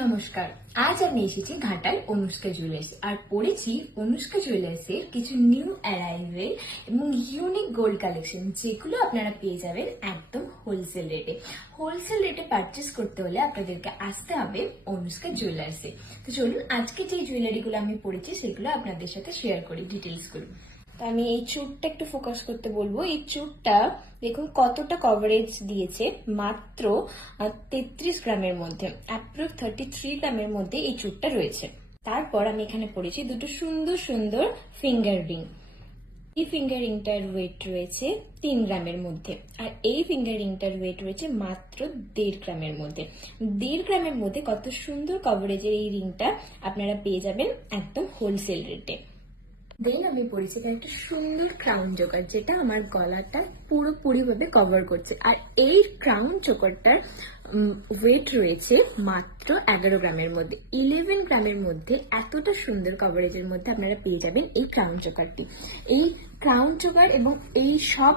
নমস্কার। আজ আমি এসেছি ঘাটাল অনুষ্কা জুয়েলার্স আর পড়েছি অনুষ্কা জুয়েলার্সের কিছু নিউ অ্যারাইভেল এবং ইউনিক গোল্ড কালেকশন, যেগুলো আপনারা পেয়ে যাবেন একদম হোলসেল রেটে। হোলসেল রেটে পারচেস করতে হলে আপনাদেরকে আসতে হবে অনুষ্কা জুয়েলার্সে। তো চলুন আজকে যে জুয়েলারিগুলো আমি পড়েছি সেগুলো আপনাদের সাথে শেয়ার করি ডিটেলসগুলো। তো আমি এই চুটটা একটু ফোকাস করতে বলবো। এই চুটটা দেখুন কতটা কভারেজ দিয়েছে, মাত্র 33 গ্রামের মধ্যে, অ্যাপ্রক্স 33 গ্রামের মধ্যে এই চুটটা রয়েছে। তারপর আমি এখানে পড়েছি দুটো সুন্দর সুন্দর ফিঙ্গার রিং। এই ফিঙ্গার রিংটার ওয়েট রয়েছে 3 গ্রামের মধ্যে, আর এই ফিঙ্গার রিংটার ওয়েট রয়েছে মাত্র 1.5 গ্রামের মধ্যে। 1.5 গ্রামের মধ্যে কত সুন্দর কভারেজের এই রিংটা আপনারা পেয়ে যাবেন একদম হোলসেল রেটে। দেন আমি পরেছি এখানে একটা সুন্দর ক্রাউন চোকার, যেটা আমার গলাটা পুরোপুরিভাবে কভার করছে। আর এই ক্রাউন চোকারটার ওয়েট রয়েছে মাত্র 11 গ্রামের মধ্যে। 11 গ্রামের মধ্যে এতটা সুন্দর কভারেজের মধ্যে আপনারা পেয়ে যাবেন এই ক্রাউন চোকারটি। এই ক্রাউন চোকার এবং এই সব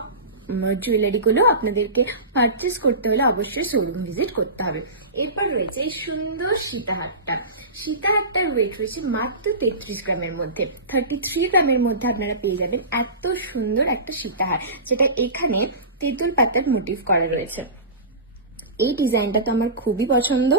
জুয়েলারিগুলো আপনাদেরকে পারচেস করতে হলে অবশ্যই শোরুম ভিজিট করতে হবে। এরপর রয়েছে এই সুন্দর সীতাহারটা। সীতাহারটার ওয়েট রয়েছে মাত্র 33 গ্রামের মধ্যে। 33 গ্রামের মধ্যে আপনারা পেয়ে যাবেন এত সুন্দর একটা সীতাহার, যেটা এখানে তেঁতুল পাতার মোটিভ করা রয়েছে। এই ডিজাইনটা তো আমার খুবই পছন্দ।